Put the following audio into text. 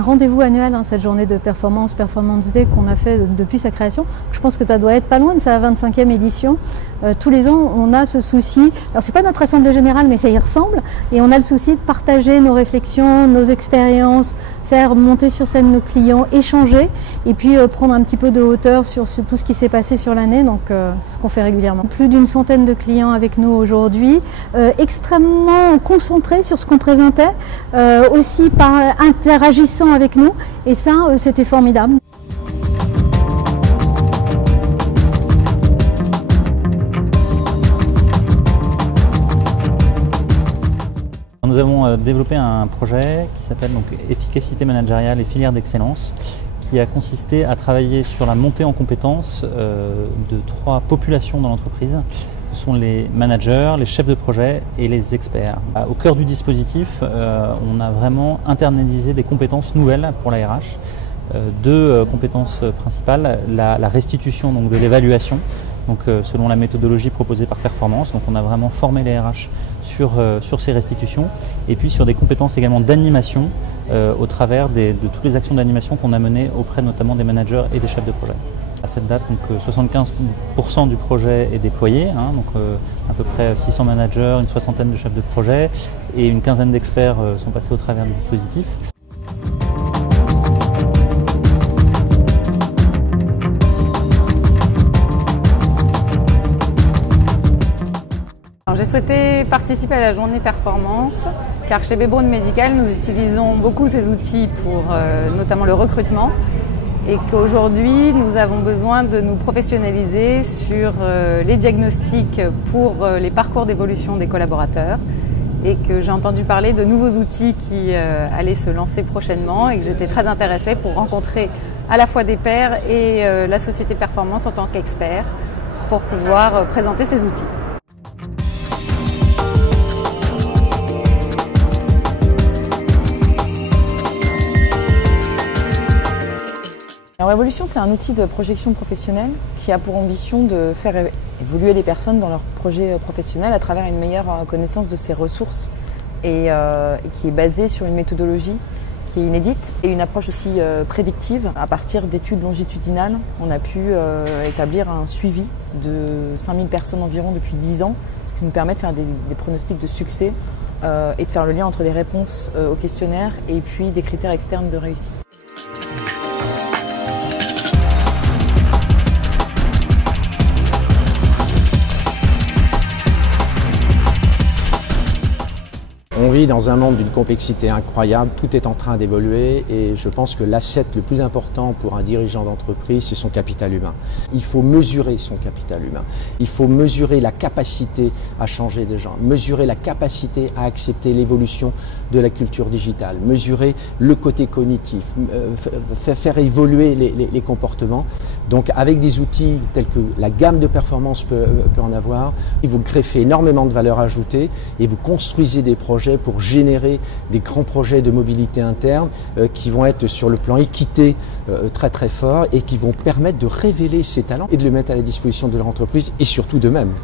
un rendez-vous annuel, hein, cette journée de Performance Day qu'on a fait depuis sa création. Je pense que ça doit être pas loin de sa 25e édition. Tous les ans, on a ce souci, alors c'est pas notre assemblée générale, mais ça y ressemble, et on a le souci de partager nos réflexions, nos expériences, faire monter sur scène nos clients, échanger, et puis prendre un petit peu de hauteur sur tout ce qui s'est passé sur l'année, donc c'est ce qu'on fait régulièrement. Plus d'une centaine de clients avec nous aujourd'hui, extrêmement concentrés sur ce qu'on présentait, aussi interagissant avec nous, et ça, c'était formidable. Nous avons développé un projet qui s'appelle donc Efficacité managériale et filière d'excellence, qui a consisté à travailler sur la montée en compétences de 3 populations dans l'entreprise. Ce sont les managers, les chefs de projet et les experts. Au cœur du dispositif, on a vraiment internalisé des compétences nouvelles pour la RH. 2 compétences principales, la restitution donc, de l'évaluation, donc selon la méthodologie proposée par Performance. Donc on a vraiment formé les RH sur ces restitutions, et puis sur des compétences également d'animation au travers de toutes les actions d'animation qu'on a menées auprès notamment des managers et des chefs de projet. À cette date, 75% du projet est déployé, donc à peu près 600 managers, une soixantaine de chefs de projet et une quinzaine d'experts sont passés au travers du dispositif. J'ai souhaité participer à la journée performance car chez Bebrun Medical, nous utilisons beaucoup ces outils pour notamment le recrutement, et qu'aujourd'hui nous avons besoin de nous professionnaliser sur les diagnostics pour les parcours d'évolution des collaborateurs, et que j'ai entendu parler de nouveaux outils qui allaient se lancer prochainement, et que j'étais très intéressée pour rencontrer à la fois des pairs et la société Performance en tant qu'expert pour pouvoir présenter ces outils. Alors, Evolution, c'est un outil de projection professionnelle qui a pour ambition de faire évoluer les personnes dans leur projet professionnel à travers une meilleure connaissance de ses ressources, et qui est basée sur une méthodologie qui est inédite et une approche aussi prédictive. À partir d'études longitudinales, on a pu établir un suivi de 5000 personnes environ depuis 10 ans, ce qui nous permet de faire des pronostics de succès et de faire le lien entre les réponses au questionnaire et puis des critères externes de réussite. On vit dans un monde d'une complexité incroyable, tout est en train d'évoluer, et je pense que l'asset le plus important pour un dirigeant d'entreprise, c'est son capital humain. Il faut mesurer son capital humain, il faut mesurer la capacité à changer des gens, mesurer la capacité à accepter l'évolution de la culture digitale, mesurer le côté cognitif, faire évoluer les comportements. Donc avec des outils tels que la gamme de performance peut en avoir, vous greffez énormément de valeur ajoutée et vous construisez des projets pour générer des grands projets de mobilité interne qui vont être sur le plan équité très très fort, et qui vont permettre de révéler ces talents et de les mettre à la disposition de leur entreprise et surtout d'eux-mêmes.